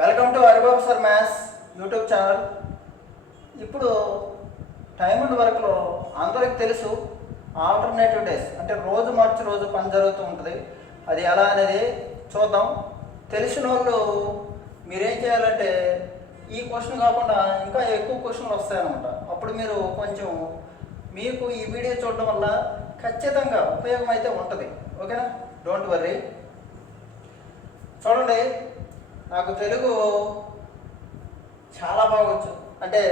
Welcome to Haribabu sir maths YouTube channel. ఇప్పుడు time and వర్క్లో అందరికి తెలుసు ఆల్టర్నేటివ్ డేస్ అంటే రోజు మార్చి రోజు పని జరుగుతూ ఉంటుంది. అది ఎలా అనేది చూద్దాం. తెలిసిన వాళ్ళు మీరేం చేయాలంటే ఈ క్వశ్చన్ కాకుండా ఇంకా ఎక్కువ క్వశ్చన్లు వస్తాయన్నమాట. అప్పుడు మీరు కొంచెం మీకు ఈ వీడియో చూడడం వల్ల ఖచ్చితంగా ఉపయోగం అయితే ఉంటుంది. ఓకేనా? Don't worry. చూడండి, నాకు తెలుగు చాలా బాగొచ్చు, అంటే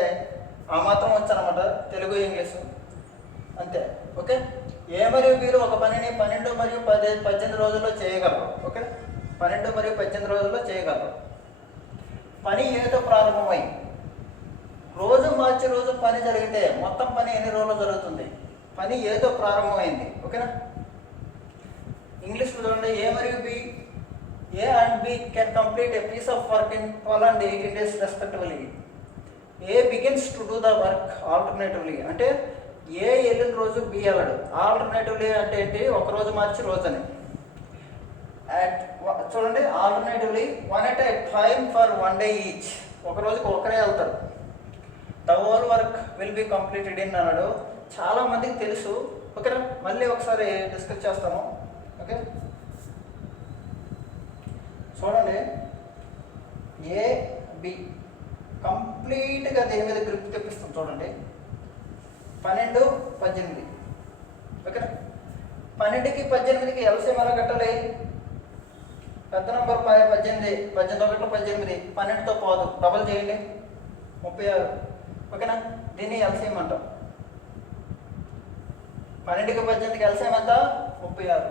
ఆ మాత్రం వచ్చనమాట. తెలుగు ఇంగ్లీషు అంతే. ఓకే, ఏ మరియు బీలు ఒక పనిని 12 మరియు 18 రోజుల్లో చేయగలరు. ఓకే, 12 మరియు 18 రోజుల్లో చేయగలరు. పని ఏదో ప్రారంభమై రోజు మార్చి రోజు పని జరిగితే మొత్తం పని ఎన్ని రోజులు జరుగుతుంది? పని ఏదో ప్రారంభమైంది. ఓకేనా? ఇంగ్లీష్లో చూడండి, ఏ మరియు B, A and B can complete a piece of work in 12 and 18 days respectively. A begins to do the work alternatively. అంటే ఏ వెళ్ళిన రోజు బి వెళ్ళడు. ఆల్టర్నేటివ్లీ అంటే ఏంటి? ఒక రోజు మార్చి రోజు అని. చూడండి, alternatively 1 at a time for 1 day each. ఒక రోజుకి ఒకరే వెళ్తారు. The whole work will be completed in అన్నాడు. చాలా మందికి తెలుసు. ఓకేనా? మళ్ళీ ఒకసారి డిస్కస్ చేస్తాము. ఓకే, చూడండి, ఏ బి కంప్లీట్గా దీని మీద గ్రిప్ తెప్పిస్తాం. చూడండి, 12, 18. ఓకేనా? 12కి 18కి ఎల్సిఎం ఎలా కట్టాలి? పెద్ద నెంబర్ 18, 18 18, 12తో పోదు, డబల్ చేయండి, 36. ఓకేనా? దీన్ని ఎల్సిఎం అంటాం. 12కి 18కి ఎల్సిఎం ఎంత? 36.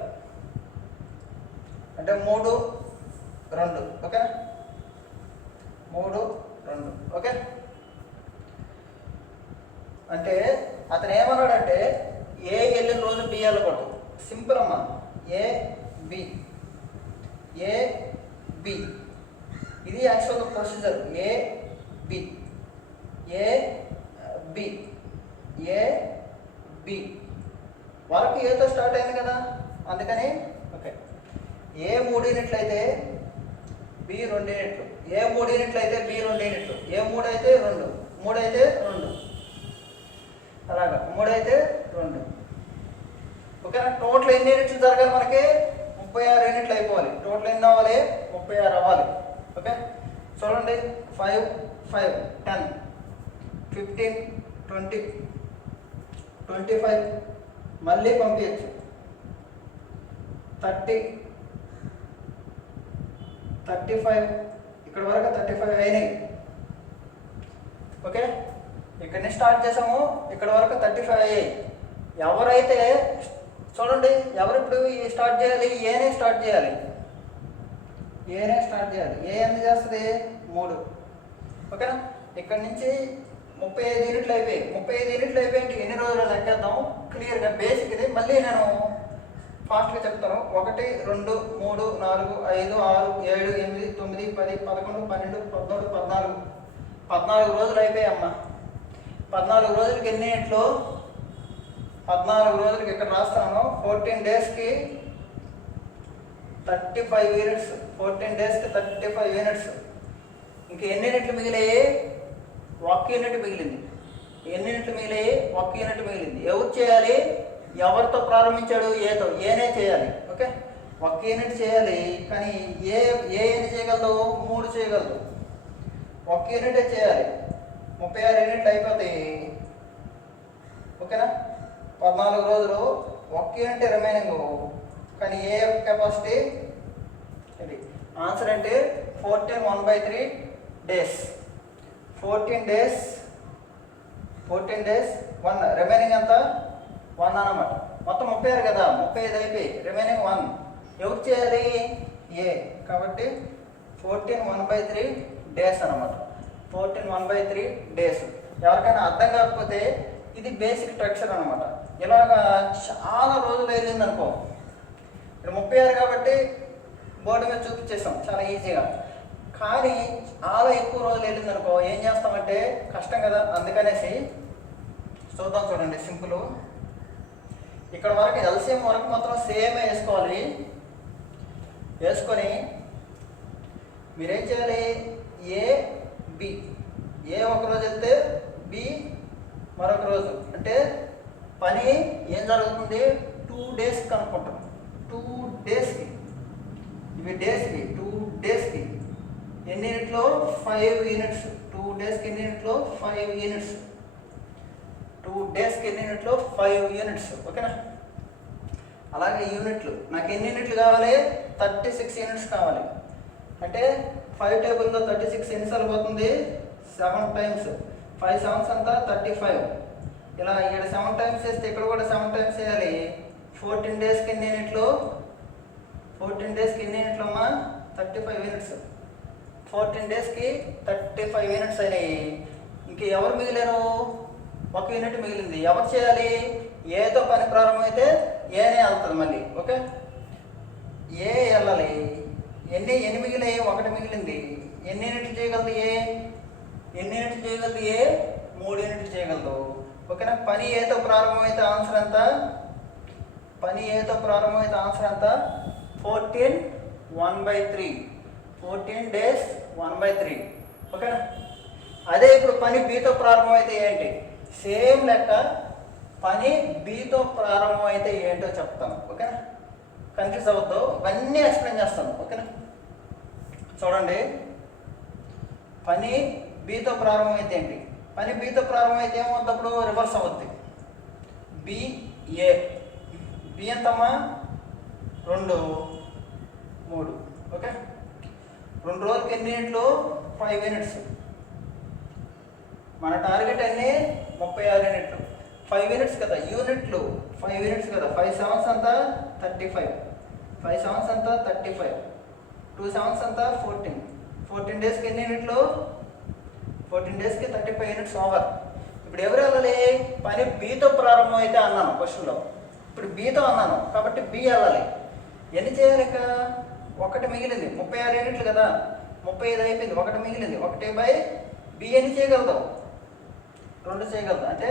అంటే 3, 2. ఓకేనా? 3, 2. ఓకే, అంటే అతను ఏమన్నాడంటే ఏ వెళ్ళిన రోజు బి వెళ్ళకూడదు. సింపుల్ అమ్మా. ఏ బి, ఏ బి, ఇది యాక్చువల్గా procedure. A B, A B, A B వరకు ఏతో స్టార్ట్ అయింది కదా, అందుకని ఓకే. ఏ 3 యూనిట్లు అయితే బి 2 యూనిట్లు, ఏ 3 యూనిట్లు అయితే బి 2 యూనిట్లు, ఏ 3 అయితే 2, 3 అయితే 2, అలాగా 3 అయితే 2. ఓకేనా? టోటల్ ఎన్ని యూనిట్లు జరగాలి మనకి? 36 యూనిట్లు అయిపోవాలి. టోటల్ ఎన్ని అవ్వాలి? 36 అవ్వాలి. ఓకే, చూడండి, 5, 5, 10, 15, 20, 25, మళ్ళీ పంపించచ్చు. 30, 35, ఇక్కడ వరకు 35 అయినాయి. ఓకే, ఇక్కడ నుంచి స్టార్ట్ చేసాము, ఇక్కడ వరకు 35 అయ్యాయి. ఎవరైతే చూడండి, ఎవరు ఇప్పుడు స్టార్ట్ చేయాలి? ఏనే స్టార్ట్ చేయాలి. ఏనే స్టార్ట్ చేయాలి. ఏ ఎంత చేస్తుంది? 3. ఓకేనా? ఇక్కడ నుంచి 35 యూనిట్లు అయిపోయాయి. 35 యూనిట్లు అయిపోయి ఎన్ని రోజులు లెక్కేద్దాం క్లియర్గా. బేసిక్ ఇది. మళ్ళీ నేను ఫాస్ట్గా చెప్తాను. 1, 2, 3, 4, 5, 6, 7, 8, 9, 10, 11, 12, 13, 14. 14 రోజులు అయిపోయాయమ్మా. 14 రోజులకి ఎన్ని యూనిట్లు? 14 రోజులకి ఇక్కడ రాస్తాను. 14 డేస్కి 35 యూనిట్స్. 14 డేస్కి 35 యూనిట్స్. ఇంక ఎన్ని యూనిట్లు మిగిలాయి? 1 యూనిట్ మిగిలింది. ఎన్ని యూనిట్లు మిగిలాయి? 1 యూనిట్ మిగిలింది. ఎవరు చేయాలి? ఎవరితో ప్రారంభించాడు? ఏతో. ఏనే చేయాలి. ఓకే, 1 యూనిట్ చేయాలి. కానీ ఎన్ని చేయగలదు? 3 చేయగలదు. 1 యూనిటే చేయాలి. 36 యూనిట్లు అయిపోతాయి. ఓకేనా? 14 రోజులు 1 యూనిట్ రిమైనింగ్. కానీ ఏ కెపాసిటీ ఇది. ఆన్సర్ అంటే 14 1/3 డేస్. 14 డేస్ 1 రిమైనింగ్ ఎంత? 1 అన్నమాట. మొత్తం 36 కదా, 35 అయిపోయి రిమైనింగ్ 1. ఎవరు చేయాలి? ఏ. కాబట్టి 14 1/3 డేస్ అనమాట. 14 1/3 డేస్. ఎవరికైనా అర్థం కాకపోతే ఇది బేసిక్ స్ట్రక్చర్ అనమాట. ఇలాగా చాలా రోజులు వెళ్ళింది అనుకో. ఇక్కడ 36 కాబట్టి బోర్డు మీద చూపించేసాం చాలా ఈజీగా. కానీ చాలా ఎక్కువ రోజులు వెళ్ళింది అనుకో, ఏం చేస్తామంటే కష్టం కదా. అందుకనేసి చూద్దాం. చూడండి, సింపుల్. ఇక్కడ వరకు ఎల్సిఎం వరకు మాత్రం సేమే వేసుకోవాలి. వేసుకొని మీరేం చేయాలి? ఏ బి. ఏ ఒక రోజు వెళ్తే బి మరొక రోజు, అంటే పని ఏం జరుగుతుంది 2 days కనుక్కుంటాం. 2 daysకి ఇవి డేస్కి 2 daysకి ఎన్ని యూనిట్లో 5 యూనిట్స్. 2 daysకి ఎన్ని యూనిట్లో 5 యూనిట్స్. 2 daysకి ఎన్ని యూనిట్లో 5 యూనిట్స్. ఓకేనా? అలాగే యూనిట్లు నాకు ఎన్ని యూనిట్లు కావాలి 36 యూనిట్స్ కావాలి. అంటే 5 టేబుల్లో 36 ఎన్నిసార్లు పోతుంది 7 times. 5 7s అంతా 35. ఇలా ఇక్కడ 7 times చేస్తే ఇక్కడ కూడా 7 times చేయాలి. 14 daysకి ఎన్ని యూనిట్లు 14 daysకి ఎన్ని యూనిట్లు అమ్మా 35 యూనిట్స్. 14 daysకి 35 యూనిట్స్ అయినాయి. ఇంక ఎవరు మిగిలారు 1 యూనిట్ మిగిలింది. ఎవరు చేయాలి ఏతో పని ప్రారంభమైతే ఏనే వెళ్తుంది మళ్ళీ. ఓకే, ఏ వెళ్ళాలి. ఎన్ని మిగిలాయి 1 మిగిలింది. ఎన్ని యూనిట్లు చేయగలదు ఏ 3 యూనిట్లు చేయగలదు. ఓకేనా? పని ఏతో ప్రారంభమైతే ఆన్సర్ ఎంత 14 1/3. 14 days 1/3. ఓకేనా? అదే ఇప్పుడు పని బీతో ప్రారంభమైతే ఏంటి సేమ్ లెక్క. పని బీతో ప్రారంభమైతే ఏంటో చెప్తాను. ఓకేనా? కన్ఫ్యూజ్ అవ్వద్దు, ఇవన్నీ ఎక్స్ప్లెయిన్ చేస్తాను. ఓకేనా? చూడండి, పని బీతో ప్రారంభమైతే ఏంటి. పని బీతో ప్రారంభమైతే ఏమవుద్దప్పుడు రివర్స్ అవుద్ది. బిఏ బి ఎంతమ్మా 2 3. ఓకే, 2 రోజులకి ఎన్ని యూనిట్లు 5 యూనిట్స్. మన టార్గెట్ అన్ని 36 యూనిట్లు. 5 యూనిట్స్ కదా యూనిట్లు 5 యూనిట్స్ కదా. 5 7s అంతా 35. 5 7s అంతా 35. 2 7s అంతా 14. 14 daysకి ఎన్ని యూనిట్లు 14 daysకి 35 యూనిట్స్ ఓవర్. ఇప్పుడు ఎవరు వెళ్ళాలి పని బీతో ప్రారంభం అయితే అన్నాను క్వశ్చన్లో. ఇప్పుడు బీతో అన్నాను కాబట్టి బి వెళ్ళాలి. ఎన్ని చేయాలి ఇక 1 మిగిలింది. 36 యూనిట్లు కదా 35 అయిపోయింది. 1 మిగిలింది. 1/బి ఎన్ని చేయగలదు 2 చేయగలదు. అంటే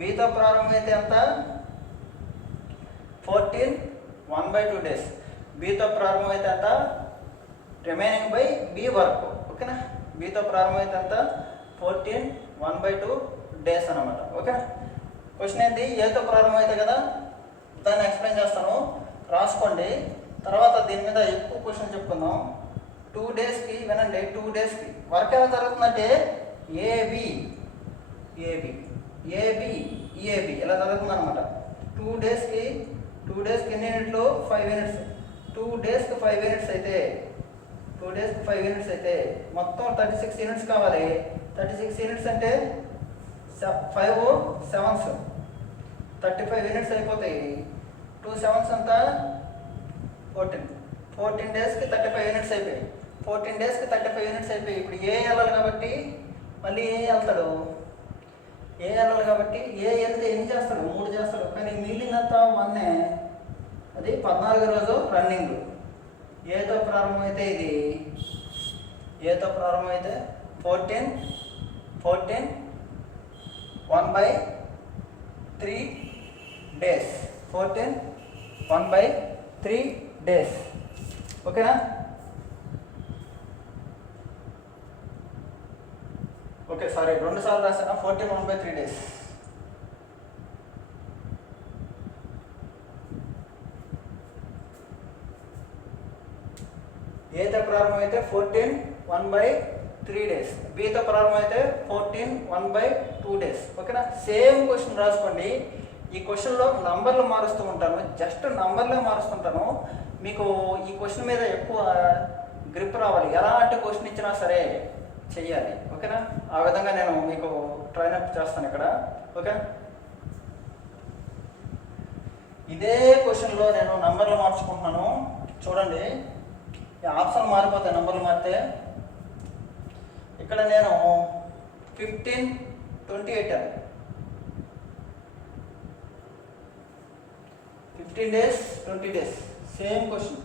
బీతో ప్రారంభం అయితే ఎంత 14 1/2 days. బీతో ప్రారంభం అయితే ఎంత రిమైనింగ్ బై బి వరకు. ఓకేనా? బీతో ప్రారంభం అయితే ఎంత 14 1/2 days అనమాట. ఓకేనా? క్వశ్చన్ ఏంటి ఏతో ప్రారంభం అయితే కదా, దాన్ని ఎక్స్ప్లెయిన్ చేస్తాను రాసుకోండి. తర్వాత దీని మీద ఎక్కువ క్వశ్చన్ చెప్పుకుందాం. 2 daysకి వినండి. 2 daysకి వర్క్ ఎలా జరుగుతుందంటే ఏబి ఇలా జరుగుతుంది అనమాట. 2 daysకి ఎన్ని యూనిట్లు 5 యూనిట్స్. 2 daysకి 5 యూనిట్స్ అయితే 2 daysకి 5 యూనిట్స్ అయితే మొత్తం 36 యూనిట్స్ కావాలి. 36 యూనిట్స్ అంటే 5 7s 35 యూనిట్స్ అయిపోతాయి. 2 7s అంతా 14 daysకి 35 యూనిట్స్ అయిపోయాయి. 14 daysకి 35 యూనిట్స్ అయిపోయి ఇప్పుడు ఏ వెళ్ళాలి కాబట్టి మళ్ళీ ఏ వెళ్తాడు. ఏ వెళ్ళాలి కాబట్టి ఏ వెళ్తే ఎన్ని చేస్తాడు 3 చేస్తాడు. కానీ మిగిలినంత 1. అది 14వ రోజు రన్నింగ్. ఏతో ప్రారంభమైతే ఇది ఏతో ప్రారంభమైతే 14 1/3 days. 14 1/3 days. ఓకేనా? ఓకే, సారీ 2 సార్లు రాసాను. 14 1/3 days. ఏతో ప్రారంభం అయితే 14 1/3 days. బీతో ప్రారంభం అయితే 14 1/2 days. ఓకేనా? సేమ్ క్వశ్చన్ రాసుకోండి. ఈ క్వశ్చన్లో నంబర్లు మారుస్తూ ఉంటాను, జస్ట్ నంబర్లే మారుస్తుంటాను. మీకు ఈ క్వశ్చన్ మీద ఎక్కువ గ్రిప్ రావాలి. ఎలాంటి క్వశ్చన్ ఇచ్చినా సరే చెయ్యాలి. ఓకేనా? ఆ విధంగా నేను మీకు ట్రైనప్ చేస్తాను ఇక్కడ. ఓకే, ఇదే క్వశ్చన్లో నేను నంబర్లు మార్చుకుంటున్నాను. చూడండి, ఈ ఆప్షన్ మారిపోతాయి నంబర్లు మారితే. ఇక్కడ నేను 15 28 అని 15 days 20 days సేమ్ క్వశ్చన్.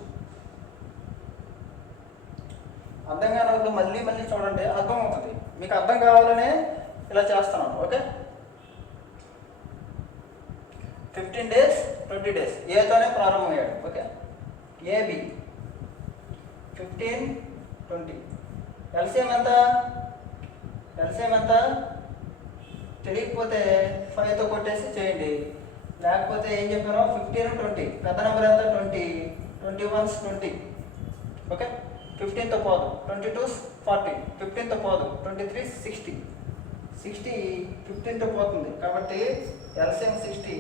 అర్థం కాని వాళ్ళు మళ్ళీ చూడండి, అర్థం అవుతుంది. మీకు అర్థం కావాలనే ఇలా చేస్తున్నాను. ఓకే, 15 days 20 days ఏతోనే ప్రారంభమయ్యాడు. ఓకే, ఏబి 15 20 ఎల్సిఎం ఎంత? ఎల్సిఎం ఎంత తెలియకపోతే 5తో కొట్టేసి చేయండి. లేకపోతే ఏం చెప్పాను, 15 20. పెద్ద నెంబర్ ఎంత? 20. 21s 20. ఓకే, 15తో పోదు. 22s 40. 15తో పోదు. 23 60. 60 15తో పోతుంది. కాబట్టి LCM 60.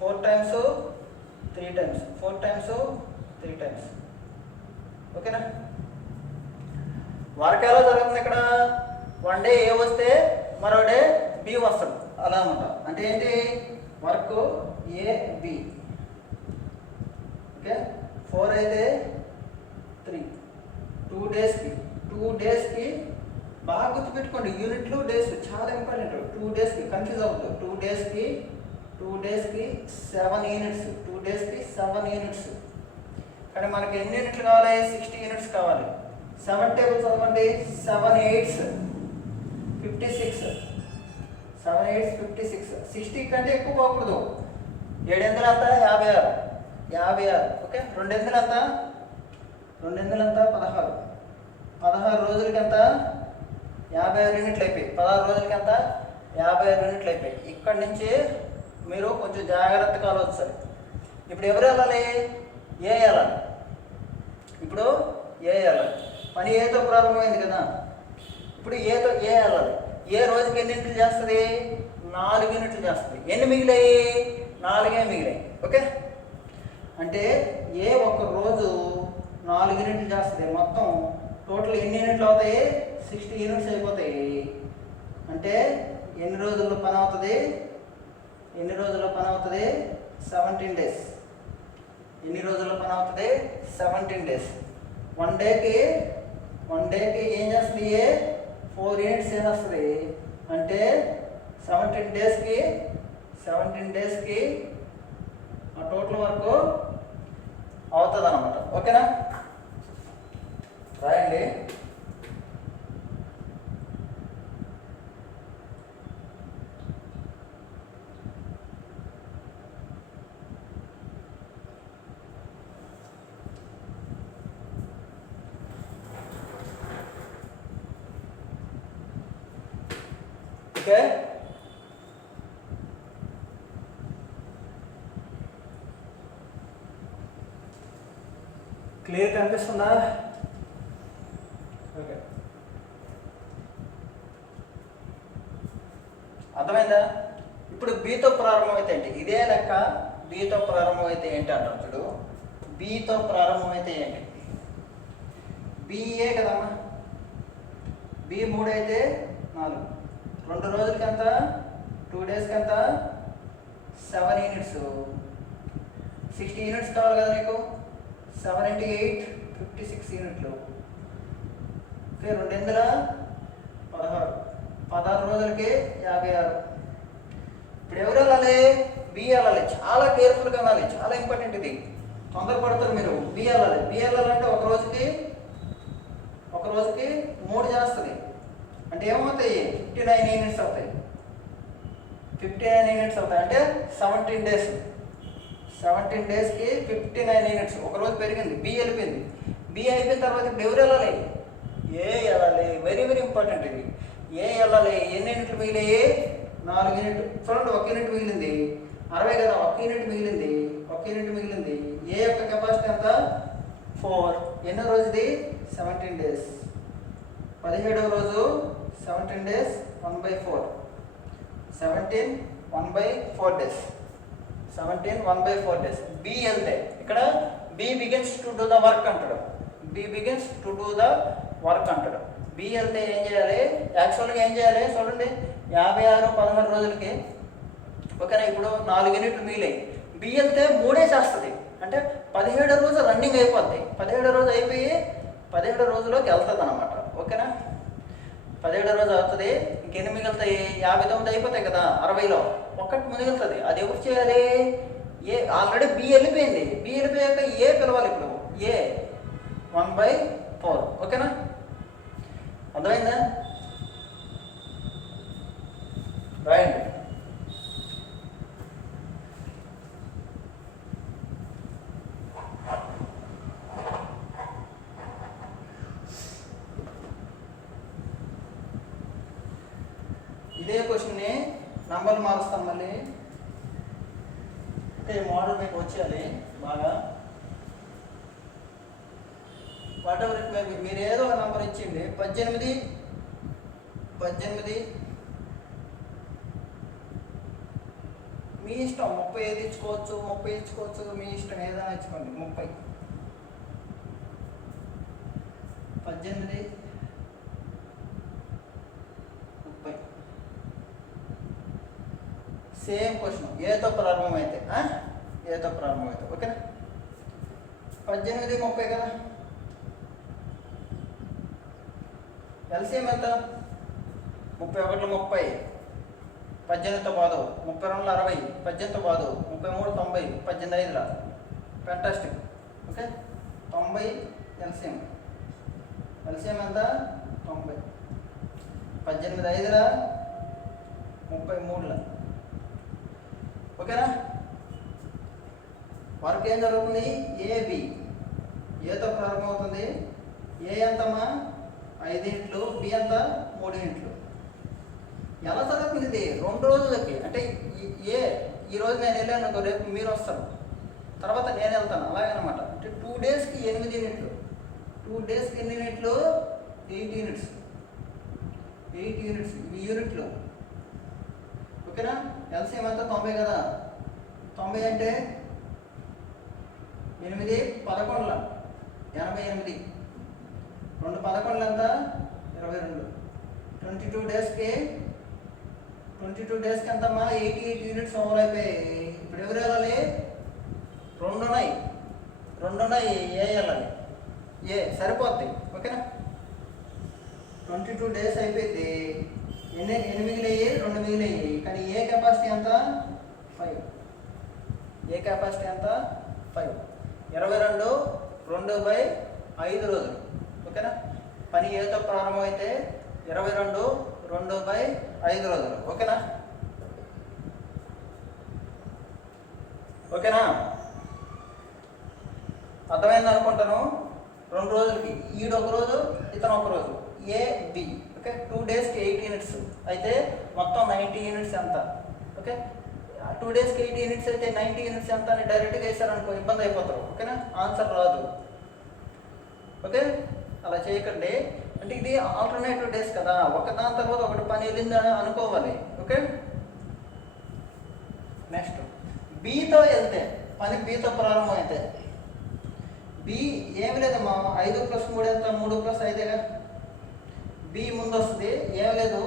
4 times 3 times. 4 times 3 times. ఓకేనా? వర్క్ ఎలా జరుగుతుంది ఇక్కడ? వన్ డే ఏ వస్తే మరో డే బి వస్తుంది, అలా అనమాట. అంటే ఏంటి? Work A B. ఓకే, 4 అయితే 3. 2 డేస్కి బాగా గుర్తుపెట్టుకోండి. యూనిట్లు డేస్ చాలా ఇంపార్టెంట్. 2 డేస్కి కన్ఫ్యూజ్ అవుతుంది. 2 డేస్కి 7 యూనిట్స్. 2 డేస్కి 7 యూనిట్స్. కానీ మనకి ఎన్ని యూనిట్లు కావాలి? 60 యూనిట్స్ కావాలి. 7 టేబుల్ చదవండి. 7 8s 56. 7 8s 56. 60 కంటే ఎక్కువ పోకూడదు. 7 ఎంత? 56. ఓకే, 2 ఎంత? 16. 16 రోజులకి ఎంత? 56 యూనిట్లు అయిపోయి. 16 రోజులకి ఎంత? 56 యూనిట్లు అయిపోయి. ఇక్కడి నుంచి మీరు కొంచెం జాగ్రత్తగా ఆలోచించాలి. ఇప్పుడు ఎవరు వెళ్ళాలి? ఏ వెళ్ళాలి. ఇప్పుడు ఏ వెళ్ళాలి. పని ఏతో ప్రారంభమైంది కదా. ఇప్పుడు ఏ వెళ్ళాలి. ఏ రోజుకి ఎన్ని యూనిట్లు చేస్తుంది? 4 యూనిట్లు చేస్తుంది. ఎన్ని మిగిలాయి? 4 మిగిలాయి. ఓకే, అంటే ఏ ఒక్క రోజు 4 యూనిట్లు చేస్తుంది. మొత్తం టోటల్ ఎన్ని యూనిట్లు అవుతాయి? 60 యూనిట్స్ అయిపోతాయి. అంటే ఎన్ని రోజుల్లో పని అవుతుంది? 17 డేస్. ఎన్ని రోజుల్లో పని అవుతుంది? 17 డేస్. వన్ డేకి ఏం చేస్తుంది? 4 యూనిట్స్ చేస్తుంది. అంటే 17 డేస్కి ఆ టోటల్ వరకు అవుతుంది అన్నమాట. ఓకేనా? రాయండి. ఓకే, క్లియర్ కనిపిస్తుందా? ఓకే, అర్థమైందా? ఇప్పుడు బీతో ప్రారంభమైతే ఏంటి? ఇదే లెక్క. బీతో ప్రారంభమైతే ఏంటి అంటారు చూడు. బీతో ప్రారంభమైతే ఏంటి? బిఏ కదమ్మా. బి 3 అయితే 4. 2 రోజులకి ఎంత? 2 డేస్కి ఎంత? 7 యూనిట్స్. 60 యూనిట్స్ కావాలి కదా నీకు. 7 × 8 56 యూనిట్లు. ఓకే, 2 16. 16 రోజులకి 56. ఇప్పుడు ఎవరు వెళ్ళాలి? బి వెళ్ళాలి. చాలా కేర్ఫుల్గా వెళ్ళాలి. చాలా ఇంపార్టెంట్ ఇది. తొందరపడతారు మీరు. బి వెళ్ళాలంటే ఒక రోజుకి 3 చేస్తుంది. అంటే ఏమవుతాయి? 59 యూనిట్స్ అవుతాయి. 59 యూనిట్స్ అవుతాయి. అంటే 17 డేస్. 17 డేస్కి 59 యూనిట్స్. ఒక రోజు పెరిగింది. బి వెళ్ళిపోయింది. బి అయిపోయిన తర్వాత ఇప్పుడు ఎవరు వెళ్ళాలి? ఏ వెళ్ళాలి. వెరీ వెరీ ఇంపార్టెంట్ ఇది. ఏ వెళ్ళాలి. ఎన్ని యూనిట్లు మిగిలాయి? 4 యూనిట్లు. చూడండి, 1 యూనిట్ మిగిలింది. 60 కదా. 1 యూనిట్ మిగిలింది. ఏ యొక్క కెపాసిటీ ఎంత? 4. ఎన్నో రోజుది? 17 డేస్. 17వ రోజు 17 డేస్ 1/4. 17 1/4 డేస్. 17 1/4 డేస్. బి వెళ్తే ఇక్కడ B begins to do the work అంటాడు. బి వెళ్తే ఏం చేయాలి? యాక్చువల్గా ఏం చేయాలి? చూడండి, 56 16 రోజులకి. ఓకేనా? ఇప్పుడు 4 యూనిట్లు మిగిలాయి. బి వెళ్తే 3 చేస్తుంది. అంటే 17వ రోజు రన్నింగ్ అయిపోద్ది. 17వ రోజు అయిపోయి 17వ రోజులోకి వెళ్తుంది అనమాట. ఓకేనా? 17వ రోజు అవుతుంది. ఇంకెన్ని మిగులుతాయి? 59 అయిపోతాయి కదా. 60లో 1 మిగులుతుంది. అది ఎవరు చేయాలి? ఏ. ఆల్రెడీ బి వెళ్ళిపోయింది. బి వెళ్ళిపోయాక ఏ పిలవాలి. ఇప్పుడు ఏ 1/4. ఓకేనా? అర్థమైందా? రాయండి. ఇదే క్వశ్చన్ని నంబర్లు మారుస్తాను మళ్ళీ. అంటే మోడల్ మీకు వచ్చేయాలి బాగా. What ever it may be, మీరు ఏదో ఒక నంబర్ ఇచ్చింది. 18 మీ ఇష్టం. 35 ఇచ్చుకోవచ్చు, 30 ఇచ్చుకోవచ్చు, మీ ఇష్టం ఏదైనా ఇచ్చుకోండి. 30 18 30 సేమ్ క్వశ్చన్. ఏతో ప్రారంభమైతే ఓకేనా. 18 30 కదా. ఎల్సిఎం ఎంత? 31 30, 18తో బాదు, 32 60, 18తో బాదు, 33 90, 18 5 ఫ్యాంటాస్టిక్. ఓకే, 90 ఎల్సిఎం ఎంత? 90. 18 5 33. ఓకేనా. వర్క్ ఏం జరుగుతుంది? ఏబి ఏతో ప్రారంభమవుతుంది. ఏ ఎంతమ్మా? 5 యూనిట్లు, బి ఎంత? 3 యూనిట్లు. ఎలా చదువుకుంది ఇది? 2 రోజులకి. అంటే ఈరోజు నేను వెళ్ళాను అనుకో, రేపు మీరు వస్తారు, తర్వాత నేను వెళ్తాను, అలాగనమాట. అంటే 2 డేస్కి 8 యూనిట్లు. 2 డేస్కి ఎన్ని యూనిట్లు? 8 యూనిట్స్. 8 యూనిట్స్ ఈ యూనిట్లు. ఓకేనా. ఎల్సిఎం ఎంత? 90 కదా. 90 అంటే 8 11 88. 2 11 ఎంత? 22. 22 డేస్కి ఎంతమ్మా? 88 యూనిట్స్ ఓవర్ అయిపోయాయి. ఇప్పుడు ఎవరు వెళ్ళాలి? 2 ఉన్నాయి. ఏ వెళ్ళాలి? ఏ సరిపోద్ది. ఓకేనా. 22 డేస్ అయిపోయింది. 8 మిగిలినాయి, 2 మిగిలినాయి. కానీ ఏ కెపాసిటీ ఎంత? 5. ఏ కెపాసిటీ ఎంత? 5. 22 2/5 రోజులు. ఓకేనా. పని ఏతో ప్రారంభమైతే 22 2/5 రోజులు. ఓకేనా. అర్థమైంది అనుకుంటాను. 2 రోజులకి ఈడొక రోజు, ఇతను ఒక రోజు. A B. ఓకే, 2 డేస్కి 8 యూనిట్స్ అయితే మొత్తం 90 యూనిట్స్ ఎంత? ఓకే, 2 డేస్కి 8 యూనిట్స్ అయితే 90 యూనిట్స్ ఎంత అని డైరెక్ట్గా వేసారనుకో ఇబ్బంది అయిపోతారు. ఓకేనా, ఆన్సర్ రాదు. ఓకే, అలా చేయకండి. అంటే ఇది ఆల్టర్నేటివ్ డేస్ కదా, ఒకదాని తర్వాత ఒకటి పని వెళ్ళిందని అనుకోవాలి. ఓకే, నెక్స్ట్ బితో వెళ్తే, పని బితో ప్రారంభం అయితే బి ఏమి లేదమ్మా, 5 + 3 ఎంత? 3 + 5గా. బి ముందు వస్తుంది, ఏమి లేదు.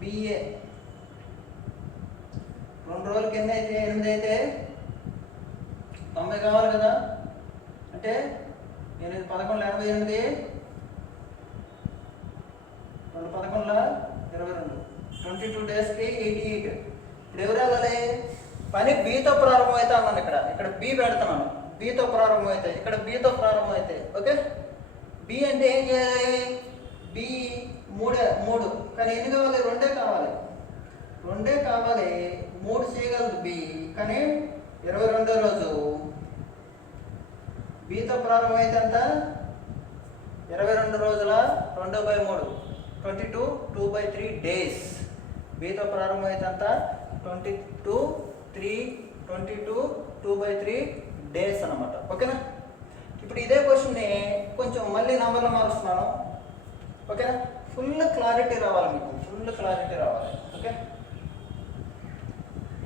బిఏ 2 రోజులకి ఎన్ని అయితే? 8 అయితే 90 కావాలి కదా. అంటే 8 11 88, 2 11 22. 22 డేస్కి 88. ఇప్పుడు ఎవరు వెళ్ళాలి? పని బితో ప్రారంభం అయితే అన్నాను. ఇక్కడ బి పెడుతున్నాను. బితో ప్రారంభం అయితే, ఇక్కడ బితో ప్రారంభం అయితే. ఓకే, బి అంటే ఏం చేయాలి? బి 3 కానీ ఎన్ని కావాలి? 2 కావాలి. 2 కావాలి. 3 చేయగలదు బి, కానీ 22వ రోజు బితో ప్రారంభం అయితే ఎంత? 22 రోజుల 2/3 22 2/3 డేస్. బితో ప్రారంభం అయితే ఎంత? 22 2/3 డేస్ అన్నమాట. ఓకేనా. ఇప్పుడు ఇదే క్వశ్చన్ని కొంచెం మళ్ళీ నంబర్లో మారుస్తున్నాను. ఓకేనా, ఫుల్ క్లారిటీ రావాలి మీకు, ఫుల్ క్లారిటీ రావాలి. ఓకే,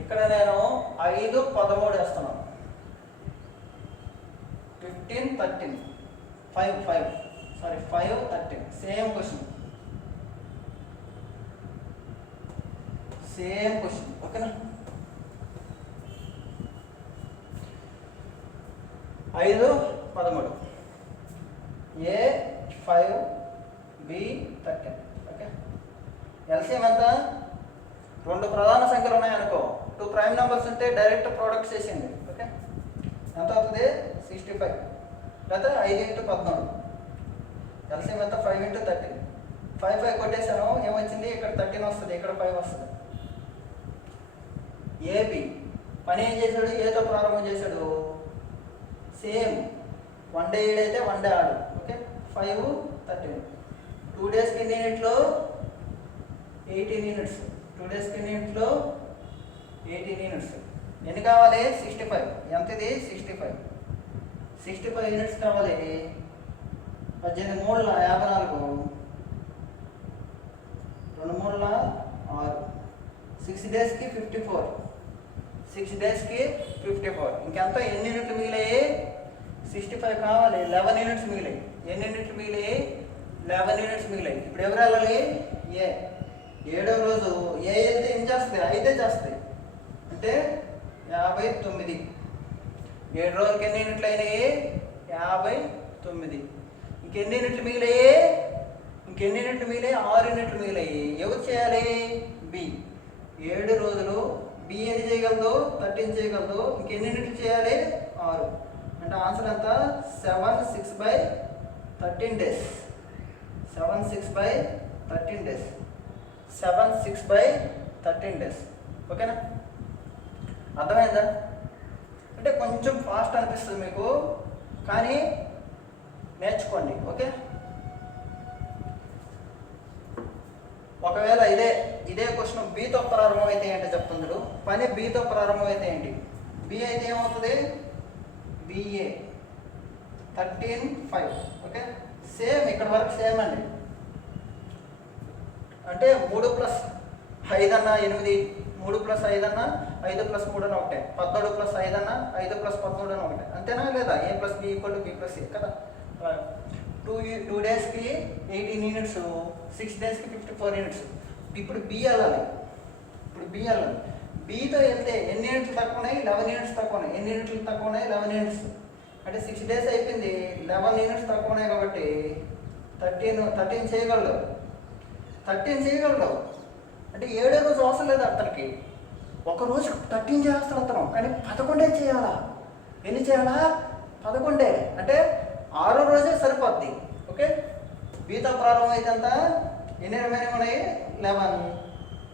ఇక్కడ నేను 5 13 వేస్తున్నాను. 15 13 5 13 సేమ్ క్వశ్చన్. ఓకేనా. 5 13 ఏ 5 బి 13. ఓకే, ఎల్సిఎం ఎంత? 2 ప్రధాన సంఖ్యలు ఉన్నాయనుకో, 2 ప్రైమ్ నెంబర్స్ ఉంటే డైరెక్ట్ ప్రోడక్ట్ చేసింది. ఓకే, ఎంత అవుతుంది? 65 లేదా 5 × 14. ఎల్సిఎం ఎంత? 5 × 13. 5 కొట్టేశాను, ఏమొచ్చింది? ఇక్కడ 13 వస్తుంది, ఇక్కడ 5 వస్తుంది. ఏబి పని ఏం చేశాడు? ఏతో ప్రారంభం చేశాడు. సేమ్ 1 డే ఈడైతే 1 డే ఆడు. ఓకే, 5 13. 2 డేస్కి ఎన్ని యూనిట్లు? 18 యూనిట్స్. 2 డేస్కి ఎన్ని యూనిట్లు? 18 యూనిట్స్. ఎన్ని కావాలి? 65. ఎంత ఇది? 65. 65 యూనిట్స్ కావాలి. 18 మూడుల 54, 2 మూడుల 6, 6 డేస్కి 54. 6 డేస్కి 54. ఇంకెంత? ఎన్ని యూనిట్లు మిగిలాయి? 65 కావాలి. 11 యూనిట్స్ మిగిలాయి. ఎన్ని యూనిట్లు మిగిలాయి? 11 యూనిట్స్ మిగిలాయి. ఇప్పుడు ఎవరు వెళ్ళాలి? ఏ. 7వ రోజు ఏ వెళ్తే ఏం చేస్తుంది? 5 చేస్తుంది. అంటే 59. 7 రోజులకి ఎన్ని యూనిట్లు అయినాయి? 59. ఇంకెన్ని యూనిట్లు మిగిలాయి? 6 యూనిట్లు మిగిలాయి. ఎవరు చేయాలి? బి. 7 రోజులు బి ఎన్ని చేయగలదు? 13 చేయగలదు. ఇంకెన్ని యూనిట్లు చేయాలి? 6. అంటే ఆన్సర్ ఎంత? 7 6/13 డేస్. 7 6/13 డేస్. 7 6/13 డేస్. ఓకేనా? అర్థమైందా? అంటే కొంచెం ఫాస్ట్ అనిపిస్తుంది మీకు, కానీ నేర్చుకోండి. ఓకే. ఒకవేళ ఇదే క్వశ్చన్ బీతో ప్రారంభం అయితే ఏంటో చెప్తుంది. పని బీతో ప్రారంభం అయితే ఏంటి? బి అయితే ఏమవుతుంది? బిఏ 13/5. ఓకే. సేమ్ ఇక్కడ వరకు సేమ్ అండి. అంటే 3 + 5 అన్న 8, 3 + 5 అన్న 5 + 3 అన్న ఒకటే, 17 + 5 అన్న 5 + 13 అన్న ఒకటే. అంతేనా లేదా? A + B = B + A కదా. 2 డేస్కి 18 యూనిట్స్, 6 డేస్కి 54 యూనిట్స్. ఇప్పుడు బి వెళ్ళాలి. బీతో వెళ్తే ఎన్ని యూనిట్లు తక్కువ ఉన్నాయి? 11 యూనిట్స్ తక్కువ ఉన్నాయి. ఎన్ని యూనిట్లు తక్కువ ఉన్నాయి? 11 యూనిట్స్. అంటే 6 డేస్ అయిపోయింది, 11 యూనిట్స్ తక్కువ ఉన్నాయి కాబట్టి 13 చేయగలడు. 13 చేయగలడు. అంటే 7వ రోజు అవసరం లేదు అతనికి. ఒక రోజు 13 చేస్తాడు అతను, కానీ 11 చేయాలా? ఎన్ని చేయాలా? 11. అంటే 6వ రోజే సరిపోద్ది. ఓకే. బీతో ప్రారంభం అయితే అంత ఎన్ని రిమైనింగ్ ఉన్నాయి? 11.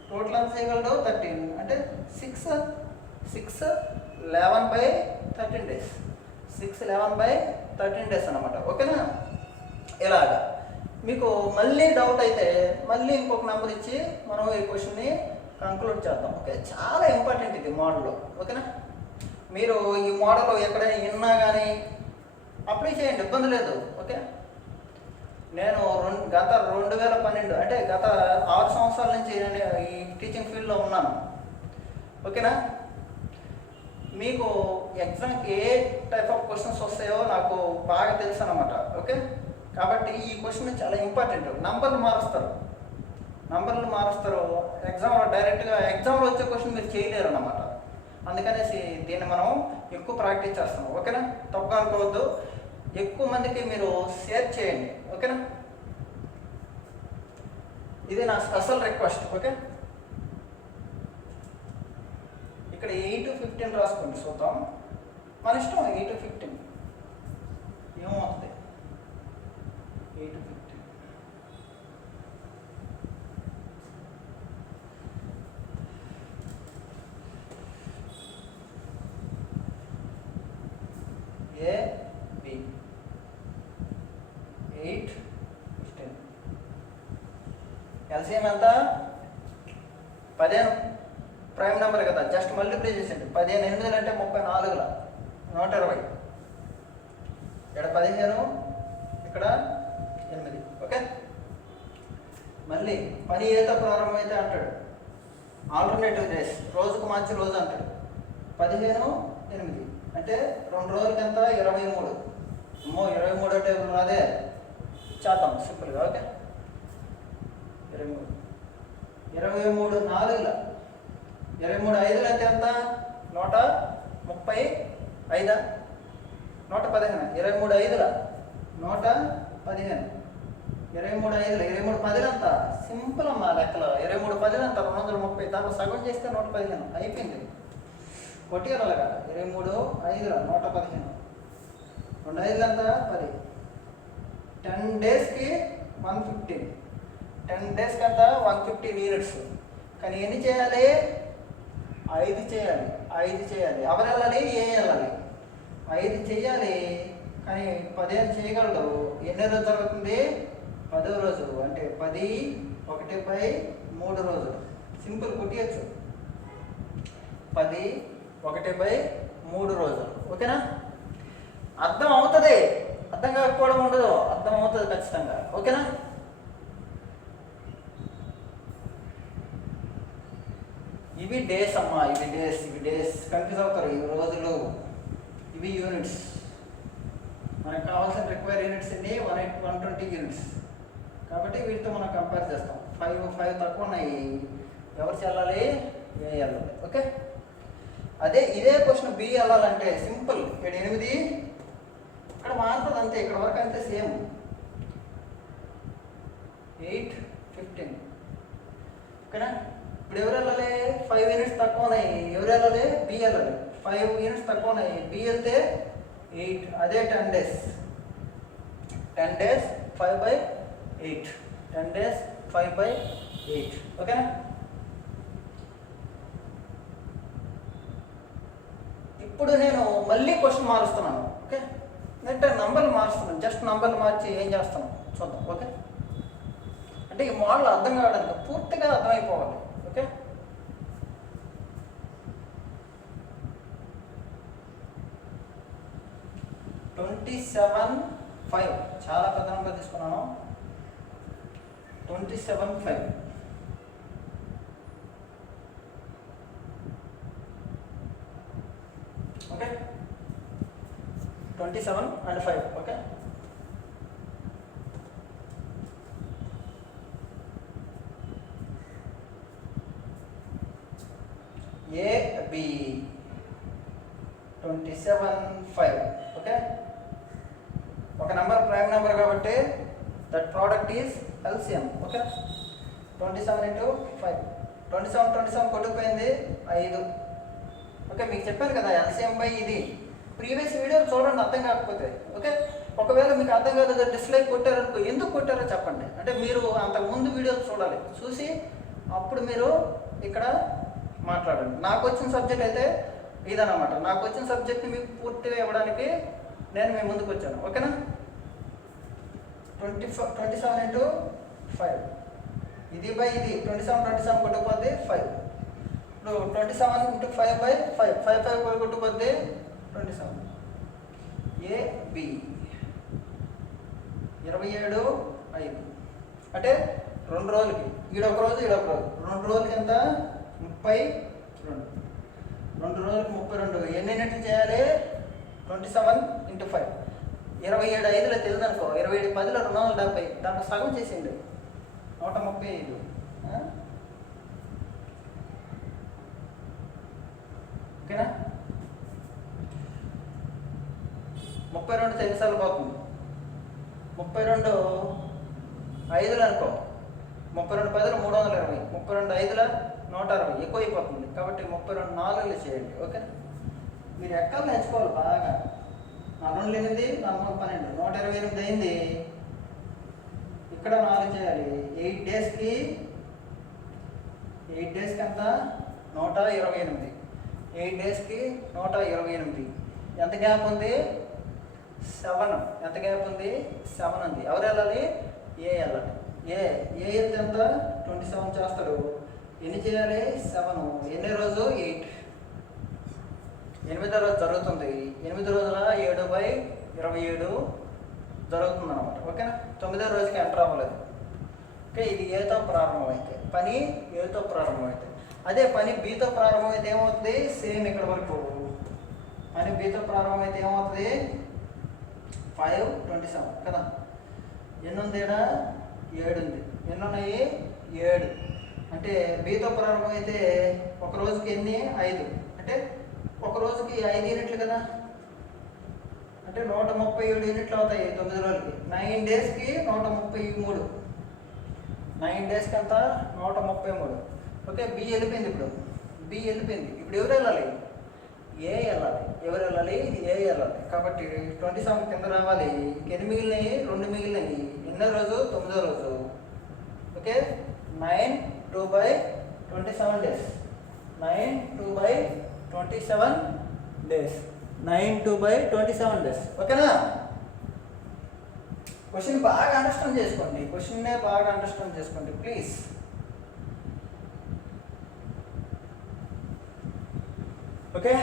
టోటల్ ఎంత చేయగలడు? 13. అంటే 6 11/13 డేస్. 6 11/13 డేస్ అన్నమాట. ఓకేనా? ఇలాగా మీకు మళ్ళీ డౌట్ అయితే మళ్ళీ ఇంకొక నెంబర్ ఇచ్చి మనం ఈ క్వశ్చన్ని కంక్లూడ్ చేద్దాం. ఓకే. చాలా ఇంపార్టెంట్ ఇది మోడల్. ఓకేనా? మీరు ఈ మోడల్ ఎక్కడైనా విన్నా కానీ అప్లై చేయండి, ఇబ్బంది లేదు. ఓకే. నేను గత 2012 అంటే గత 6 సంవత్సరాల నుంచి నేను ఈ టీచింగ్ ఫీల్డ్లో ఉన్నాను. ఓకేనా? మీకు ఎగ్జామ్కి ఏ టైప్ ఆఫ్ క్వశ్చన్స్ వస్తాయో నాకు బాగా తెలుసు అన్నమాట. ఓకే. కాబట్టి ఈ క్వశ్చన్ చాలా ఇంపార్టెంట్. నంబర్లు మారుస్తారు. ఎగ్జామ్లో డైరెక్ట్గా ఎగ్జామ్లో వచ్చే క్వశ్చన్ మీరు చేయలేరు అన్నమాట. అందుకనేసి దీన్ని మనం ఎక్కువ ప్రాక్టీస్ చేస్తాం. ఓకేనా? తప్పుగా అనుకోవద్దు. ఎక్కువ మందికి మీరు షేర్ చేయండి. ఓకేనా? ఇది నా స్పెషల్ రిక్వెస్ట్. ఓకే. ఇక్కడ 8-15 రాసుకోండి. చూద్దాం. మన ఇష్టం. 8-15 ఏమవుతుంది? 8-15 A B 8-15. ఎల్సిఎం ఎంత? 15 ప్రైమ్ నెంబర్ కదా, జస్ట్ మల్టిప్లై చేసేయండి. 15 8 అంటే 34 120. ఇక్కడ 15, ఇక్కడ 8. ఓకే. మళ్ళీ పని ఏతో ప్రారంభమైతే అంటాడు ఆల్టర్నేటివ్ డేస్, రోజుకు మార్చి రోజు అంటాడు. 15-8 అంటే 2 రోజులకి ఎంత? 23. 23 టేబుల్ అదే చేద్దాం సింపుల్గా. ఓకే. 23 4 23 5 అయితే ఎంత? 135. 115. 23 5 115. 23 5 23 10 అంత సింపుల్ అమ్మా లెక్కలో. 23 10 అంత 230. దాంట్లో సగం చేస్తే 115 అయిపోయింది. కొట్టిగలగా 23 5 115. 2 5 అంత 10. 10 డేస్కి 115. 10 డేస్కి అంత 115 యూనిట్స్. కానీ ఎన్ని చేయాలి? 5 చేయాలి. ఎవరు వెళ్ళాలి? ఏ వెళ్ళాలి. 5 చేయాలి. కానీ 15 చేయగలడు. ఎన్ని రోజు జరుగుతుంది? 10వ రోజు. అంటే 10 1/3 3 రోజులు. సింపుల్ కొట్టియచ్చు. 10 1/3 రోజులు. ఓకేనా? అర్థం అవుతుంది, అర్థం కాకపోవడం ఉండదు, అర్థం అవుతుంది ఖచ్చితంగా. ఓకేనా? ఇవి డేస్ అమ్మా, ఇవి డేస్ కన్ఫ్యూజ్ అవుతారు. ఇవి రోజులు, ఇవి యూనిట్స్. మనకు కావాల్సిన రిక్వైర్ యూనిట్స్ ఎన్ని? 120 యూనిట్స్. కాబట్టి వీటితో మనం కంపేర్ చేస్తాం. 5 తక్కువ ఉన్నాయి, ఎవరు చెల్లాలి? ఏ వెళ్ళాలి. ఓకే, అదే ఇదే క్వశ్చన్ బి వెళ్ళాలంటే సింపుల్. ఇక్కడ 8 ఇక్కడ మారుతుంది అంతే, ఇక్కడ వరకు అంతే సేమ్. 8 15. ఓకేనా? ఇప్పుడు ఎవరు వెళ్ళాలి? 5 యూనిట్స్ తక్కువ ఉన్నాయి, ఎవరు వెళ్ళాలి? బి వెళ్ళాలి. 5 యూనిట్స్ తక్కువ ఉన్నాయి, బి వెళ్తే 8. అదే 10 days. 10 days 5/8. 10 days 5/8. ఓకేనా? ఇప్పుడు నేను మళ్ళీ క్వశ్చన్ మారుస్తున్నాను. ఓకే, అంటే నంబర్లు మారుస్తున్నాను, జస్ట్ నంబర్లు మార్చి ఏం చేస్తాను చూద్దాం. ఓకే, అంటే ఈ మోడల్ అర్థం కావడానికి పూర్తిగా అర్థమైపోవాలి. ఓకే, $27,500 చాలా పెద్ద నెంబర్ తీసుకున్నాను. 27,500. Okay, 27 and 5. Okay, AB 27,500. Okay, ఒక నెంబర్ ప్రైమ్ నెంబర్ కాబట్టి that product is LCM. Okay, 27 into 5. 27 కొట్టుకుపోయింది 5. ఓకే, మీకు చెప్పాను కదా LCM బై ఇది. ప్రీవియస్ వీడియో చూడండి అర్థం కాకపోతే. ఓకే, ఒకవేళ మీకు అర్థం కాదు డిస్లైక్ కొట్టారనుకో, ఎందుకు కొట్టారో చెప్పండి. అంటే మీరు అంతకు ముందు వీడియోలు చూడాలి, చూసి అప్పుడు మీరు ఇక్కడ మాట్లాడండి. నాకు వచ్చిన సబ్జెక్ట్ అయితే ఇదన్నమాట. నాకు వచ్చిన సబ్జెక్ట్ని మీకు పూర్తిగా ఇవ్వడానికి నేను మీ ముందుకు వచ్చాను. ఓకేనా? 27 into 5. ఇది బై ఇది 27 కొట్టుకుపోద్ది 5. ఇప్పుడు 27 into 5/5. 5 కొట్టుకుపోద్ది 27. AB 27,500. అంటే 2 రోజులకి, ఈడొక రోజు ఈడొక రోజు, 2 రోజులకి ఎంత? 32. 2 రోజులకి 32. ఎన్ని యూనిట్లు చేయాలి? 27 into 5. 27 5లో తెలుసు అనుకో, 27 10లో 270. దాంట్లో సగం చేసిండు 135. ఓకేనా? 32 తెలుసార్లు పోతుంది. 32 5లో అనుకో, 32 10లో 320. 32 5లో 160. ఎక్కువ అయిపోతుంది కాబట్టి 32 4లో చేయండి. ఓకేనా? మీరు ఎక్కడ నేర్చుకోవాలి బాగా. 4 8 4 12 128 అయింది. ఇక్కడ 4 చేయాలి. 8 డేస్కి ఎంత? 128. 8 డేస్కి 128. ఎంత గ్యాప్ ఉంది? 7. ఎంత గ్యాప్ ఉంది? 7 ఉంది. ఎవరు వెళ్ళాలి? ఏ వెళ్ళాలి. ఏ వెళ్తే ఎంత? 27 చేస్తాడు. ఎన్ని చేయాలి? 7. ఎన్ని రోజు? 8. 8వ రోజు జరుగుతుంది. 8 రోజుల 7/27 జరుగుతుంది అనమాట. ఓకేనా? 9వ రోజుకి ఎంటర్ అవ్వలేదు. ఓకే, ఇది ఏతో ప్రారంభమైతే, పని ఏతో ప్రారంభమైతే. అదే పని బీతో ప్రారంభమైతే ఏమవుతుంది? సేమ్ ఇక్కడ వరకు. పని బీతో ప్రారంభమైతే ఏమవుతుంది? 5/27 కదా. ఎన్ని ఉంది? 7 ఉంది. ఎన్ని ఉన్నాయి? 7. అంటే బీతో ప్రారంభమైతే ఒక రోజుకి ఎన్ని? 5. అంటే ఒక రోజుకి 5 యూనిట్లు కదా. అంటే 137 యూనిట్లు అవుతాయి 9 రోజులకి. 9 డేస్కి 133. 9 డేస్కి అంతా 133. ఓకే, బి వెళ్ళిపోయింది. ఇప్పుడు ఎవరు వెళ్ళాలి? ఏ వెళ్ళాలి. ఎవరు వెళ్ళాలి? ఏ వెళ్ళాలి. కాబట్టి 27 కింద రావాలి. ఎన్ని మిగిలినాయి? 2 మిగిలినాయి. ఎన్నో రోజు? 9వ రోజు. Okay, 9 2/27 days. 9 2/27 డేస్. 9 2/27 డేస్. ఓకేనా? క్వశ్చన్ బాగా అండర్స్టాండ్ చేసుకోండి. క్వశ్చన్నే బాగా అండర్స్టాండ్ చేసుకోండి ప్లీజ్. ఓకే.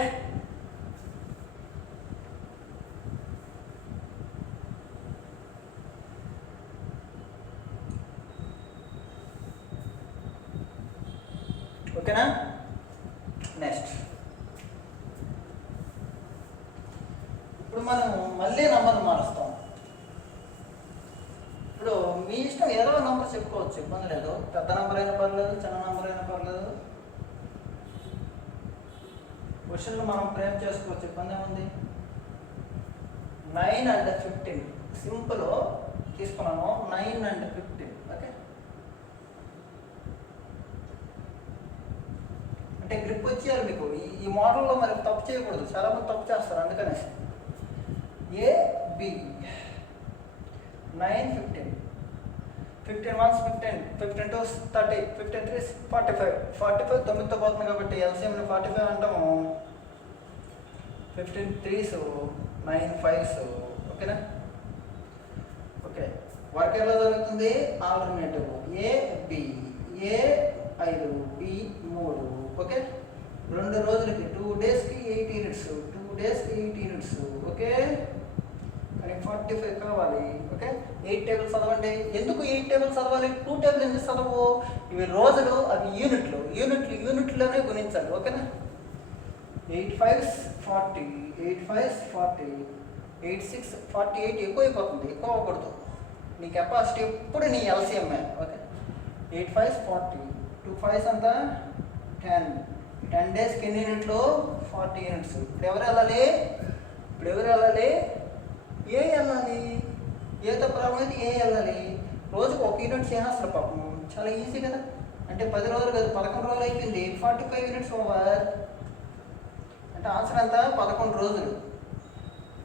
ఓకేనా. నెక్స్ట్ ఇప్పుడు మనం మళ్ళీ నంబర్ మారుస్తాం. ఇప్పుడు మీ ఇష్టం ఏదో నంబర్ చెప్పుకోవచ్చు, ఇబ్బంది లేదు. పెద్ద నంబర్ అయినా పర్లేదు, చిన్న నంబర్ అయినా పర్లేదు. క్వశ్చన్లు మనం ఫ్రేమ్ చేసుకోవచ్చు, ఇబ్బంది ఏముంది. 9 and 15 సింపుల్ తీసుకున్నాను. 9 and 15. ఓకే, అంటే గ్రిప్ వచ్చేయాలి మీకు. ఈ మోడల్లో మరి తప్పు చేయకూడదు, చాలామంది తప్పు చేస్తారు. అందుకనేసి ఏ బి 9 15 15 1 15 15 2 30 15 3 45 45 9తో పోతుంది కాబట్టి ఎల్సిఎంని 45 అంటాము. 15 3s 9 5s. ఓకేనా. ఓకే, వర్క్ ఎలా జరుగుతుంది? Alternative A B, A 5 B 3. Okay, 2 రోజులకి 2 డేస్కి 8 యూనిట్స్, 2 డేస్కి 8 యూనిట్స్. ఓకే, కానీ 45 కావాలి. ఓకే, 8 టేబుల్స్ చదవండి. ఎందుకు 8 టేబుల్స్ చదవాలి? 2 టేబుల్ ఎందుకు చదవు? ఇవి రోజులు, అవి యూనిట్లు. యూనిట్లోనే గుణించాలి. ఓకేనా. 8 5s 40, 8 5s 40, 8 6 48. ఎక్కువ అయిపోతుంది, ఎక్కువ అవ్వకూడదు. నీ కెపాసిటీ ఎప్పుడు నీ ఎల్సిఎంఏ. ఓకే, 8 5s 40, 2 5s అంతా 10 డేస్కి ఎన్ని యూనిట్లు? 40 యూనిట్స్. ఇప్పుడు ఎవరు వెళ్ళాలి? ఏ వెళ్ళాలి. ఏతో ప్రాబ్లం అయితే ఏ వెళ్ళాలి. రోజుకు 1 యూనిట్ చేసేస్తారు పాపం, చాలా ఈజీ కదా. అంటే 10 రోజులు కదా, 11 రోజులు అయిపోయింది. 45 యూనిట్స్ ఓవర్. అంటే ఆన్సర్ అంతా 11 రోజులు.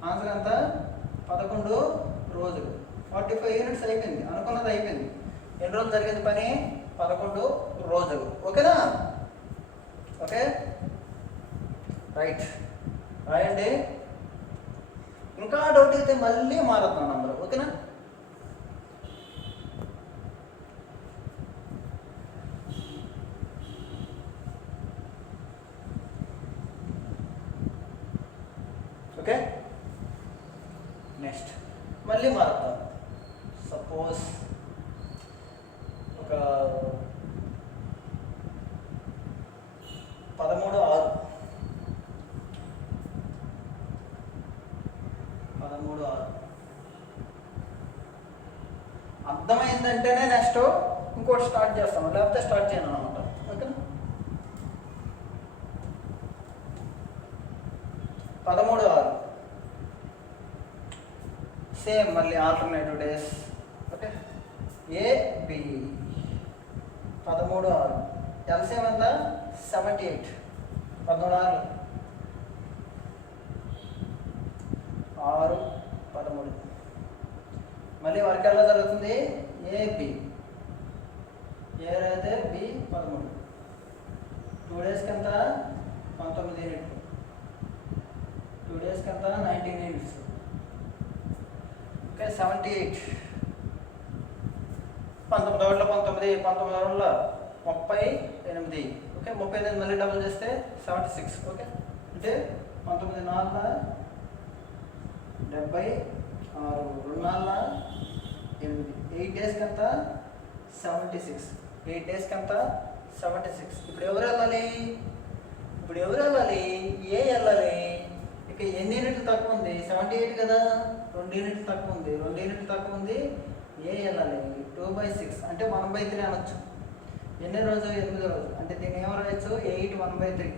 ఆన్సర్ అంతా 11 రోజులు. 45 యూనిట్స్ అయిపోయింది, అనుకున్నది అయిపోయింది. ఎన్ని రోజులు జరిగింది పని? 11 రోజులు. ఓకేనా. ఓకే, రైట్, రాయండి. ఇంకా డౌట్ అయితే మళ్ళీ మారుద్దాం నంబర్. ఓకేనా. ఓకే, నెక్స్ట్ మళ్ళీ మారుద్దాం. సపోజ్ ఒక 13 6 అర్థమైందంటేనే నెక్స్ట్ ఇంకోటి స్టార్ట్ చేస్తాను, లేకపోతే స్టార్ట్ చేయను అనమాట. ఓకేనా. 13 6 సేమ్, మళ్ళీ alternative days. Okay, A B 13 6 LCM ఎంత? 78. 13 6 13. మళ్ళీ వర్క్ ఎలా జరుగుతుంది? ఏబి ఏ అయితే బి 13. 2 డేస్కి ఎంత? 19 యూనిట్లు. 2 డేస్కి ఎంత? 19 యూనిట్స్. ఓకే, 78. 19 ఒకటిలో 19, 19 ఒకటిలో 38. ఓకే, 38 మళ్ళీ డబుల్ చేస్తే 76. ఓకే, అంటే 19 4 76, 2 4 8. 8 డేస్కి ఎంత? 76. 8 డేస్కి ఎంత? 76. ఇప్పుడు ఎవరు వెళ్ళాలి? ఏ వెళ్ళాలి. ఇక ఎన్ని యూనిట్లు తక్కువ ఉంది? 78 కదా. 2 యూనిట్లు తక్కువ ఉంది. ఏ వెళ్ళాలి. 2/6 అంటే 1/3 అనొచ్చు. ఎన్ని రోజు? 8 రోజు. అంటే దీన్ని ఏమో రాయొచ్చు? 8 1/3.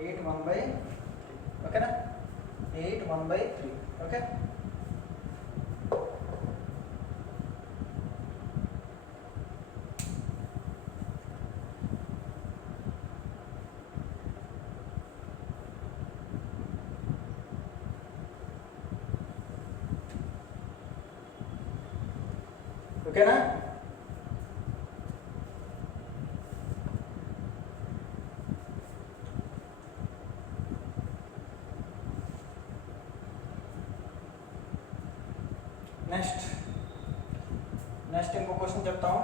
8 1/3. ఓకేనా. 8 1/3. ఓకే, ఓకేనా. నెక్స్ట్ ఇంకో క్వశ్చన్ చెప్తాం.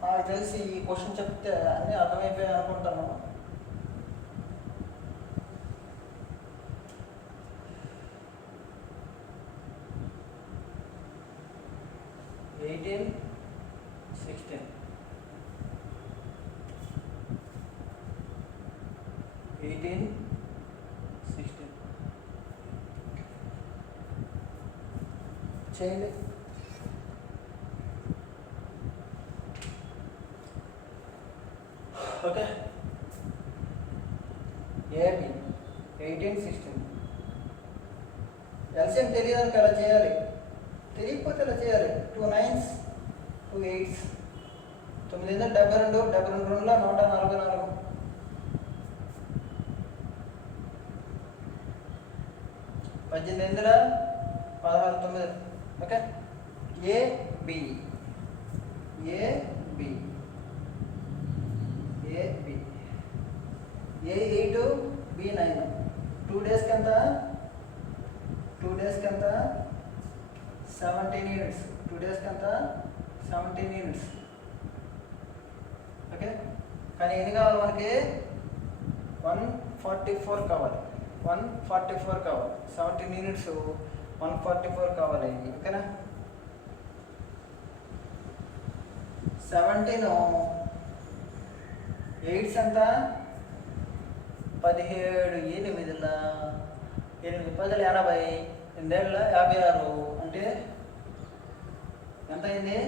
నాకు తెలిసి ఈ క్వశ్చన్ చెప్తే అన్నీ అర్థమైపోయాయి అనుకుంటాను. 18, 16. 18, 16. చేయండి. Okay, AB 18, 16. ఎల్సిఎం తెలియదానికి అలా చేయాలి, తెలియకపోతే అలా చేయాలి. 2 9s 2 8s 9 72 72 144. 18 16 9. Okay, AB AB AB ఏ8 B9. 2 days కి ఎంత? 2 days కి ఎంత? 17 units. 2 days కి ఎంత? 17 units. ఓకే, కానీ ఎన్ని కావాలి మనకి? 144 కావాలి. 144 కావాలి. 17 units 144 కావాలి. ఓకేనా? 17 8s ఎంత? 17 8 8 10 80 8 56 అంటే ఎంత అయింది?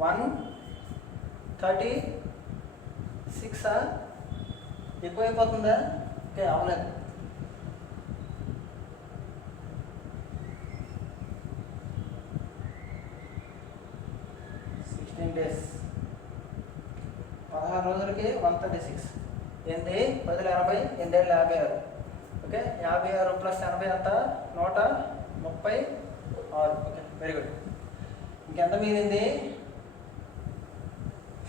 136. ఎక్కువైపోతుందా? ఓకే, అవ్వలేదు. days 16 రోజులకి 136 ఏంది? 10 80 8 56. ఓకే, 56 ప్లస్ 80 ఎంత? 136. Okay, very good. ఇంకెంత మిగిలింది?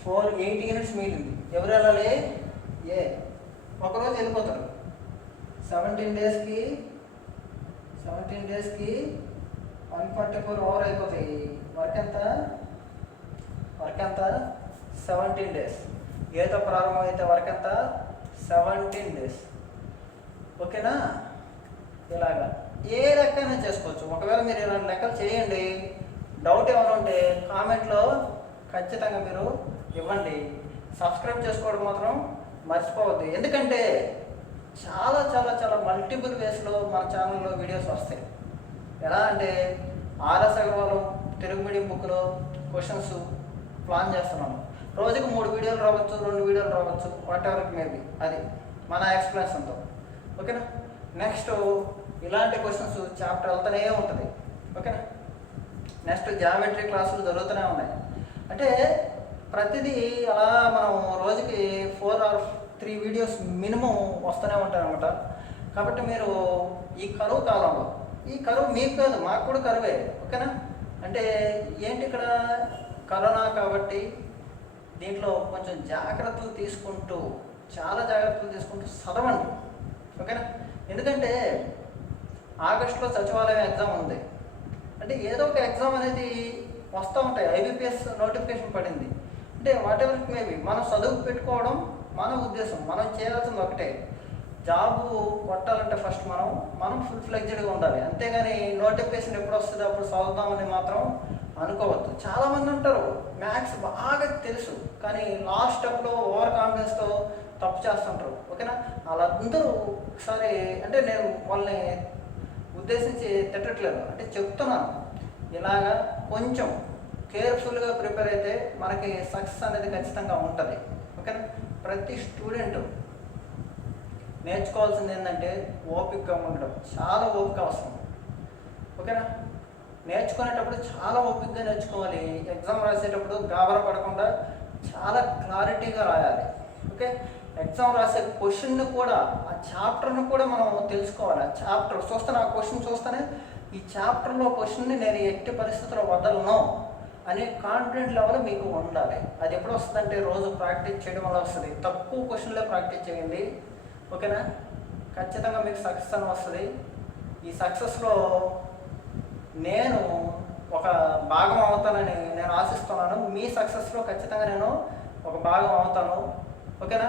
8 units మిగిలింది. ఎవరు వెళ్ళాలి? ఏ ఒకరోజు వెళ్ళిపోతారు. 17 daysకి 144 ఓవర్ అయిపోతాయి. వర్క్ ఎంత? 17 days. ఏతో ప్రారంభమైతే వర్క్ ఎంత? 17 days. ఓకేనా? ఇలాగా ఏ లెక్కైనా చేసుకోవచ్చు. ఒకవేళ మీరు ఇలాంటి లెక్కలు చేయండి, డౌట్ ఏమైనా ఉంటే కామెంట్లో ఖచ్చితంగా మీరు ఇవ్వండి. సబ్స్క్రైబ్ చేసుకోవడం మాత్రం మర్చిపోవద్దు. ఎందుకంటే చాలా చాలా చాలా మల్టిపుల్ వేస్లో మన ఛానల్లో వీడియోస్ వస్తాయి. ఎలా అంటే ఆర్ఎస్ అగర్వాల్ తెలుగు మీడియం బుక్లో క్వశ్చన్స్ ప్లాన్ చేస్తున్నాను. రోజుకు 3 వీడియోలు రావచ్చు, 2 వీడియోలు రావచ్చు, వాట్ ఎవర్ మేబీ. అది మన ఎక్స్ప్లెనేషన్తో. ఓకేనా? నెక్స్ట్ ఇలాంటి క్వశ్చన్స్ చాప్టర్ వెళ్తూనే ఉంటుంది. ఓకేనా? నెక్స్ట్ జామెట్రీ క్లాసులు జరుగుతూనే ఉన్నాయి. అంటే ప్రతిదీ అలా మనం రోజుకి 4 or 3 వీడియోస్ మినిమం వస్తూనే ఉంటాయి అన్నమాట. కాబట్టి మీరు ఈ కరువు కాలంలో, ఈ కరువు మీకు కాదు, మాకు కూడా కరువే. ఓకేనా? అంటే ఏంటి, ఇక్కడ కరోనా కాబట్టి దీంట్లో కొంచెం జాగ్రత్తలు తీసుకుంటూ, చాలా జాగ్రత్తలు తీసుకుంటూ చదవండి. ఓకేనా? ఎందుకంటే ఆగస్టులో సచివాలయం ఎగ్జామ్ ఉంది. అంటే ఏదో ఒక ఎగ్జామ్ అనేది వస్తూ ఉంటాయి. ఐబీపీఎస్ నోటిఫికేషన్ పడింది అంటే వాట్ ఎవర్ ఇట్ మేబీ, మనం చదువు పెట్టుకోవడం మన ఉద్దేశం. మనం చేయాల్సింది ఒకటే, జాబు కొట్టాలంటే ఫస్ట్ మనం ఫుల్ ఫ్లెక్జెడ్గా ఉండాలి. అంతేగాని నోటిఫికేషన్ ఎప్పుడు వస్తుంది అప్పుడు చదువుతామని మాత్రం అనుకోవద్దు. చాలామంది ఉంటారు మ్యాథ్స్ బాగా తెలుసు కానీ లాస్ట్ స్టెప్లో ఓవర్ కాన్ఫిడెన్స్తో తప్పు చేస్తుంటారు. ఓకేనా? వాళ్ళందరూ ఒకసారి, అంటే నేను వాళ్ళని ఉద్దేశించి తిట్టట్లేదు, అంటే చెప్తున్నాను. ఇలాగా కొంచెం కేర్ఫుల్గా ప్రిపేర్ అయితే మనకి సక్సెస్ అనేది ఖచ్చితంగా ఉంటుంది. ఓకేనా? ప్రతి స్టూడెంట్ నేర్చుకోవాల్సింది ఏంటంటే ఓపికగా ఉండడం. చాలా ఓపిక అవసరం. ఓకేనా? నేర్చుకునేటప్పుడు చాలా ఓపికగా నేర్చుకోవాలి. ఎగ్జామ్ రాసేటప్పుడు గాబరా పడకుండా చాలా క్లారిటీగా రాయాలి. ఓకే? ఎగ్జామ్ రాసే క్వశ్చన్ను కూడా, ఆ చాప్టర్ను కూడా మనం తెలుసుకోవాలి. ఆ చాప్టర్ చూస్తానే, ఆ క్వశ్చన్ చూస్తేనే ఈ చాప్టర్లో క్వశ్చన్ని నేను ఎట్టి పరిస్థితుల్లో వదలను అనే కాన్ఫిడెంట్ లెవెల్ మీకు ఉండాలి. అది ఎప్పుడు వస్తుందంటే రోజు ప్రాక్టీస్ చేయడం వల్ల వస్తుంది. తక్కువ క్వశ్చన్లే ప్రాక్టీస్ చేయండి. ఓకేనా? ఖచ్చితంగా మీకు సక్సెస్ అని వస్తుంది. ఈ సక్సెస్లో నేను ఒక భాగం అవుతానని నేను ఆశిస్తున్నాను. మీ సక్సెస్లో ఖచ్చితంగా నేను ఒక భాగం అవుతాను. ఓకేనా?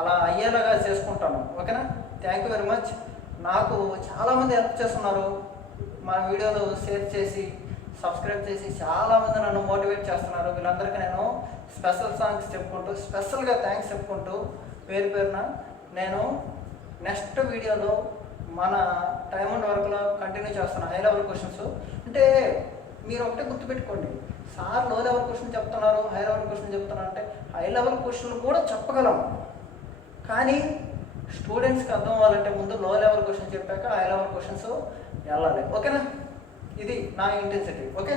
అలా అయ్యేలాగా చేసుకుంటాను. ఓకేనా? Thank you very much. నాకు చాలామంది హెల్ప్ చేస్తున్నారు. మన వీడియోలు షేర్ చేసి సబ్స్క్రైబ్ చేసి చాలామంది నన్ను మోటివేట్ చేస్తున్నారు. వీళ్ళందరికీ నేను స్పెషల్ సాంగ్స్ చెప్పుకుంటూ, స్పెషల్గా థ్యాంక్స్ చెప్పుకుంటూ పేరు పేరున నేను నెక్స్ట్ వీడియోలో మన టైం అండ్ వర్క్లో కంటిన్యూ చేస్తాను హై లెవెల్ క్వశ్చన్స్. అంటే మీరు ఒకటే గుర్తుపెట్టుకోండి, సార్ లో లెవెల్ క్వశ్చన్ చెప్తున్నారు, హై లెవెల్ క్వశ్చన్ చెప్తున్నారు అంటే హై లెవెల్ క్వశ్చన్లు కూడా చెప్పగలం, కానీ స్టూడెంట్స్కి అర్థం అవ్వాలంటే ముందు లో లెవెల్ క్వశ్చన్ చెప్పాక హై లెవెల్ క్వశ్చన్స్ వెళ్ళాలి. ఓకేనా? ఇది నా ఇంటెన్సిటీ. ఓకే.